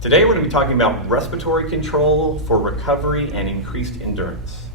Today we're going to be talking about respiratory control for recovery and increased endurance.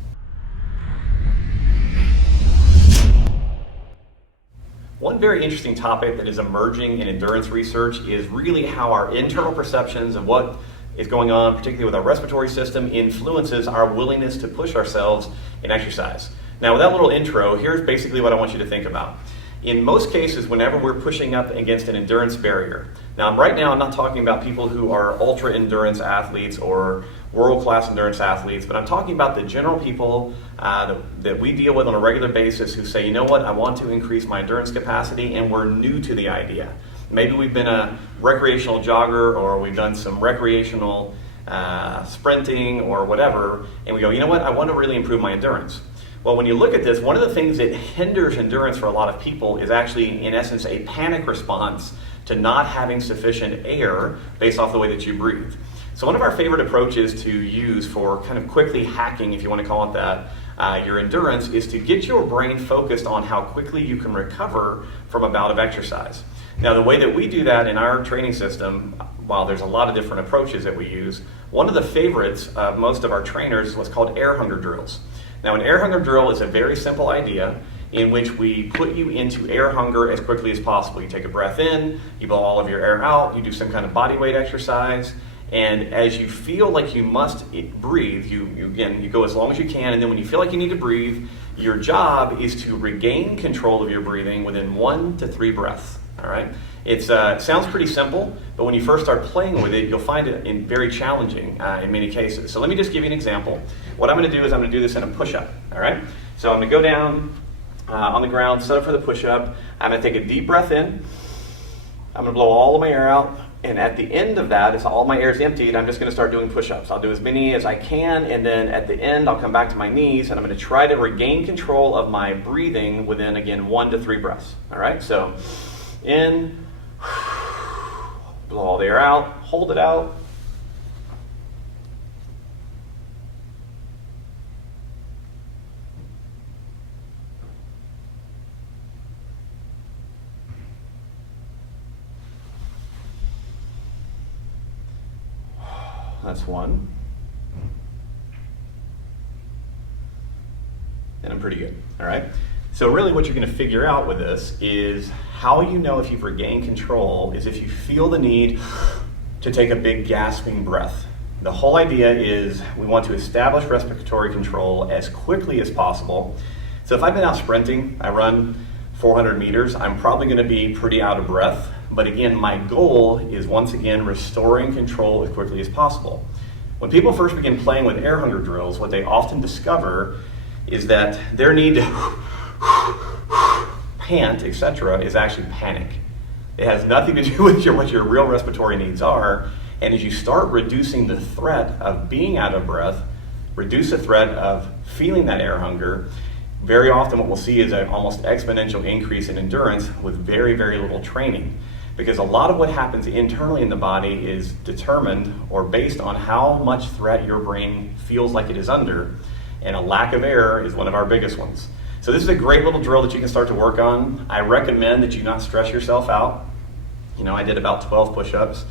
One very interesting topic that is emerging in endurance research is really how our internal perceptions of what is going on, particularly with our respiratory system, influences our willingness to push ourselves in exercise. Now, with that little intro, here's basically what I want you to think about. In most cases, whenever we're pushing up against an endurance barrier, now right now I'm not talking about people who are ultra endurance athletes or world-class endurance athletes, but I'm talking about the general people that we deal with on a regular basis who say, you know what, I want to increase my endurance capacity, and we're new to the idea. Maybe we've been a recreational jogger, or we've done some recreational sprinting or whatever, and we go, you know what, I want to really improve my endurance. Well, when you look at this, one of the things that hinders endurance for a lot of people is actually, in essence, a panic response to not having sufficient air based off the way that you breathe. So one of our favorite approaches to use for kind of quickly hacking, if you want to call it that, your endurance is to get your brain focused on how quickly you can recover from a bout of exercise. Now, the way that we do that in our training system, while there's a lot of different approaches that we use, one of the favorites of most of our trainers is what's called air hunger drills. Now, an air hunger drill is a very simple idea in which we put you into air hunger as quickly as possible. You take a breath in, you blow all of your air out, you do some kind of body weight exercise, and as you feel like you must breathe, you go as long as you can, and then when you feel like you need to breathe, your job is to regain control of your breathing within 1 to 3 breaths. All right? It sounds pretty simple, but when you first start playing with it, you'll find it very challenging in many cases. So let me just give you an example. What I'm going to do is I'm going to do this in a push-up. All right? So I'm going to go down on the ground, set up for the push-up. I'm going to take a deep breath in. I'm going to blow all of my air out. And at the end of that, as all my air is emptied, I'm just going to start doing push-ups. I'll do as many as I can, and then at the end, I'll come back to my knees, and I'm going to try to regain control of my breathing within, again, 1 to 3 breaths. All right? So in, blow all the air out, hold it out. That's 1. And I'm pretty good, all right? So really what you're gonna figure out with this is how you know if you've regained control is if you feel the need to take a big gasping breath. The whole idea is we want to establish respiratory control as quickly as possible. So if I've been out sprinting, I run 400 meters, I'm probably gonna be pretty out of breath. But again, my goal is once again restoring control as quickly as possible. When people first begin playing with air hunger drills, what they often discover is that their need to pant, etc., is actually panic. It has nothing to do with what your real respiratory needs are. And as you start reducing the threat of being out of breath, reduce the threat of feeling that air hunger, very often what we'll see is an almost exponential increase in endurance with very, very little training. Because a lot of what happens internally in the body is determined or based on how much threat your brain feels like it is under, and a lack of air is one of our biggest ones. So this is a great little drill that you can start to work on. I recommend that you not stress yourself out. You know, I did about 12 push-ups.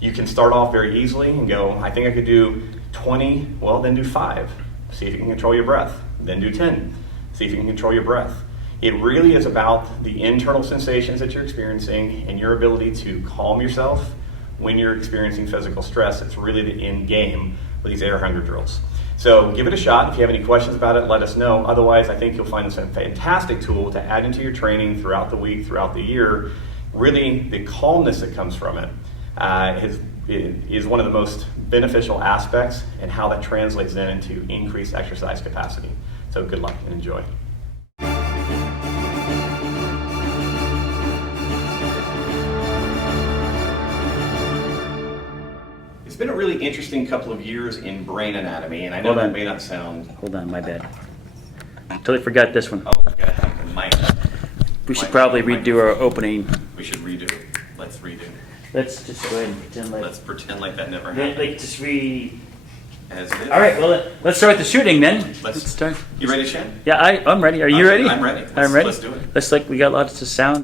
You can start off very easily and go, I think I could do 20, well then do 5. See if you can control your breath. Then do 10. See if you can control your breath. It really is about the internal sensations that you're experiencing and your ability to calm yourself when you're experiencing physical stress. It's really the end game with these air hunger drills. So give it a shot. If you have any questions about it, let us know. Otherwise, I think you'll find this a fantastic tool to add into your training throughout the week, throughout the year. Really, the calmness that comes from it is one of the most beneficial aspects, and how that translates then into increased exercise capacity. So good luck and enjoy. It's been a really interesting couple of years in brain anatomy, and I know that may not sound... Hold on, my bad. Totally forgot this one. Oh, gotta have the mic. We should probably redo our opening. We should redo it. Let's redo it. Let's just go ahead and pretend like... Let's pretend like that never happened. Like just As it is. All right, well, let's start the shooting then. Let's start. You ready, Shan? Yeah, I'm ready. Are you ready? I'm ready. I'm ready. Let's do it. Looks like we got lots of sound.